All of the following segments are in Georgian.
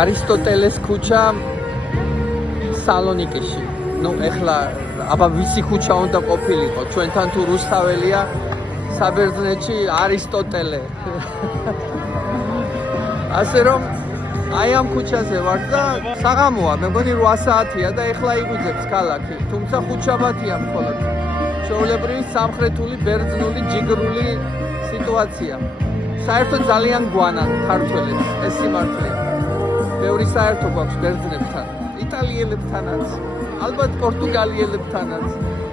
არისტოტელეს ქუჩა სალონიკიში. ნუ ეხლა აბა ვისი ქუჩა უნდა ყოფილიყო? ჩვენთან თუ რუსთაველია საბერძნეთში არისტოტელე. ასე რომ აი ამ ქუჩაზე ვარ და საღამოა, მე მგონი 8 საათია და ეხლა იგუძებს ქალაქი. თუმცა ხუთშაბათია მხოლოდ. ჩვეულებრივი სამხრეთული, ბერძნული, ჯიგრული სიტუაცია. საერთოდ ძალიან გვანან ქართველებს ეს სიმართლეა. ბევრი საერთო გვაქვს ბერძნებთან, იტალიელებთანაც, ალბათ პორტუგალიელებთანაც,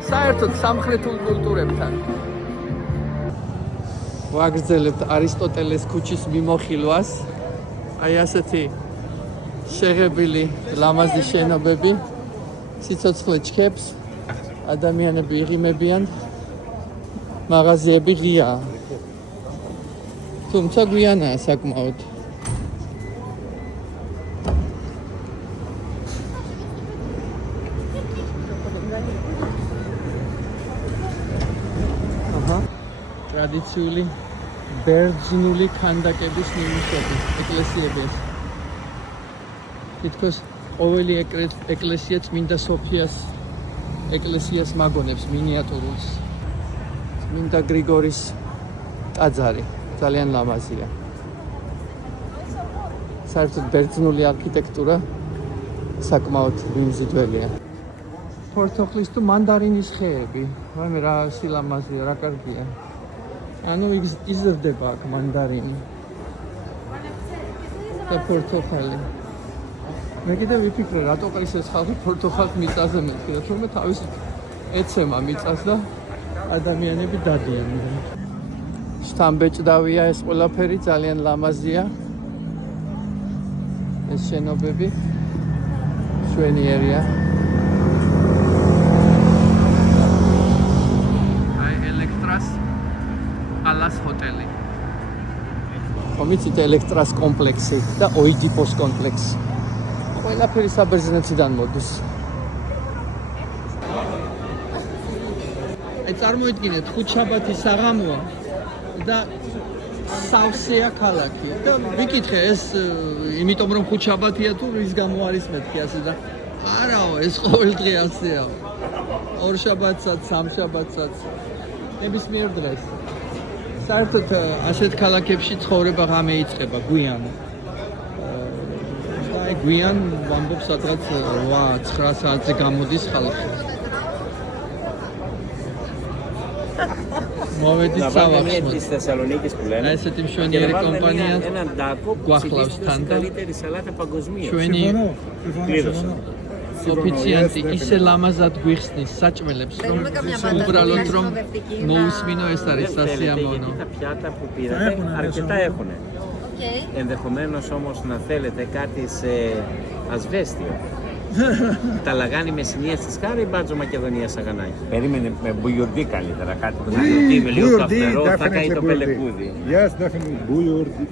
საერთოდ სამხრეთულ კულტურებთან. ვაგრძელებთ არისტოტელეს ქუჩის მიმოხილვას. აი ასეთი შეღებილი ლამაზი შენობები, სიცოცხლე ჩქებს, ადამიანები იღიმებიან, მაღაზიები ღიაა. თუმცა გვიანაა საკმაოდ. ტრადიციული ბერძნული ქანდაკების ნიმუშები, ეკლესიები. თითქოს ყოველი ეკლესია წმინდა სოფიას ეკლესიას მაგონებს მინიატურულს. წმინდა გრიგორის ტაძარი ძალიან ლამაზია. საერთოდ ბერძნული არქიტექტურა საკმაოდ მიმზიდველია. ფორთოხლის თუ მანდარინის ხეები, მაგრამ რა სილამაზეა, რა კარგია. ანუ იზრდება აქ მანდარინი და პორტოხალი. მე კიდევ ვიფიქრე, რატო ყრის ეს ხალხი პორტოხალს მიწაზე მეტყიდა, თუმცა თავის ეცემა მიწას და ადამიანები დადიან. შთამბეჭდავია ეს ყველაფერი, ძალიან ლამაზია. ეს შენობები მშვენიერია. ალას ჰოტელი. ხომიცით ელექტრას კომპლექსი და ოიდიპოს კომპლექსი. ყველაფერი საბერძნეთიდან მოდის. აი წარმოიდგინეთ, ხუთშაბათი საღამოა და სავსეა ქალაქი. და ვიკითხე ეს იმიტომ რომ ხუთშაბათია თუ რის გამო არის მეთქი ასე და არაო, ეს ყოველდღე ასეა. ორშაბათსაც, სამშაბათსაც, ნებისმიერ დღეს. საერთოდ ასეთ ქალაქებში ცხოვრება ღამე იწყება გვიან. და აი გვიან ვამბობ სადღაც 8-9 საათზე გამოდის ხალხი. მოვედით სავაქსმოდ. Θεσσαλονίκης που λένε. ესეთი მშვენიერი კომპანია έναν τάκο που გვახლავს ψηφίστηκε თან στην და καλύτερη σαλάτα παγκοσμίως. ჩვენი Κλείδωσα. ოფიციანტი ისე ლამაზად გვიხსნის საჭმელებს, რომ უბრალოდ რომ მოусმინო ეს არის Δεν θέλετε, სასიამოვნო. γιατί τα πιάτα που πήρατε αρκετά έχουν. Ενδεχομένως όμως να θέλετε κάτι σε ασβέστιο. Τα λαγάνι με συνία στη σκάρα ή μπάτζο Μακεδονία σαγανάκι. Περίμενε με μπουγιουρδί καλύτερα, κάτι που να είναι λίγο καυτερό, θα κάνει το πελεκούδι. Yes, definitely. Buyurdi.